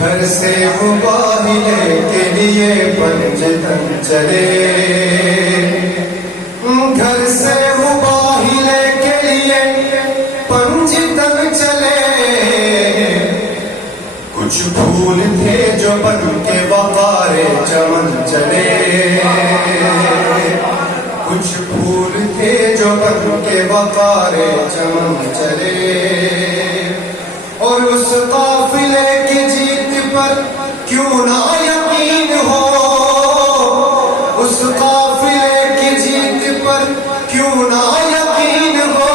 گھر سے مباہلے کے لیے پنجتن چلے، گھر سے مباہلے کے لیے پنجتن چلے، کچھ پھول تھے جو بن کے وقار چمن چلے، کچھ پھول تھے جو بن کے وقار چمن چلے، اور اس قافلے کی جیت پر کیوں نہ یقین ہو، اس قافلے کی جیت پر کیوں نہ یقین ہو،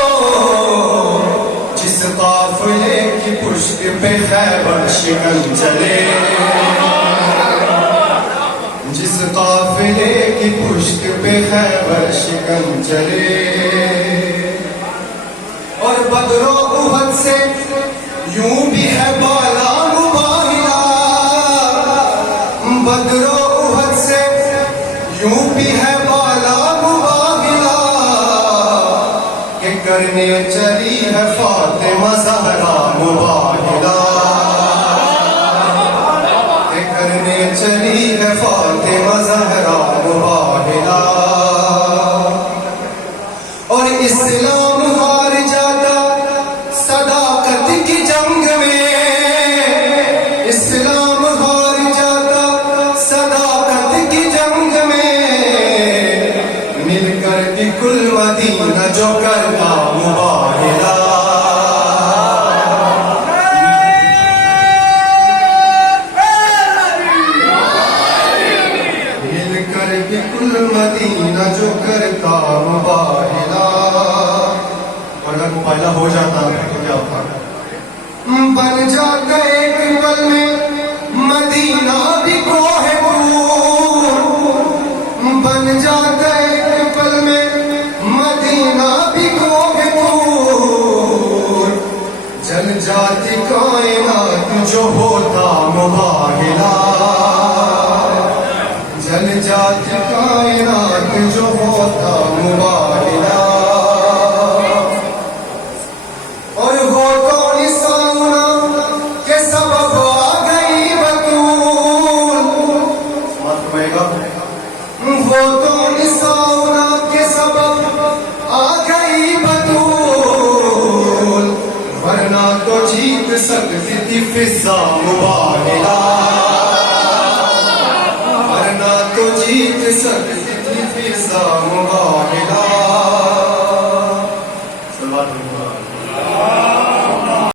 جس قافلے کی پشت پہ خیبر شکن چلے، جس قافلے کی پشت پہ خیبر شکن چلے، اور بدر و احد سے یوں بھی ہے بالا مباہلہ، بدر و احد سے یوں بھی ہے بالا مباہلہ، کہ کرنے چلی ہے فاطمہ زہرا مباہلہ، کہ کرنے چلی ہے فاطمہ زہرا مباہلہ، اور اسلام ہار جاتا صداقت کی جنگ میں، اسلام ہار جاتا صداقت کی جنگ میں، مل کر بھی کل مدینہ جو کرتا مباہلہ، مل کر بھی کل مدینہ جو کرتا مباہلہ، اگر مباہلہ ہو جاتا تو کیا ہوتا؟ بن جاتا ایک پل میں مدینہ بھی کوہ طور، بن جاتا ایک پل میں مدینہ بھی کوہ طور، جل جاتی کائنات جو ہوتا مباہلہ، جل جاتی کائنات جو ہوتا مباہلہ، اور وہ تو نساؤنا کے سبب آ گئی بطول، وہ تو نساؤنا کے سبب آ گئی بطول، ورنہ تو جیت سکتی تھی فضا مباہلہ، ورنہ تو جیت سکتی تھی فضا مباہلہ،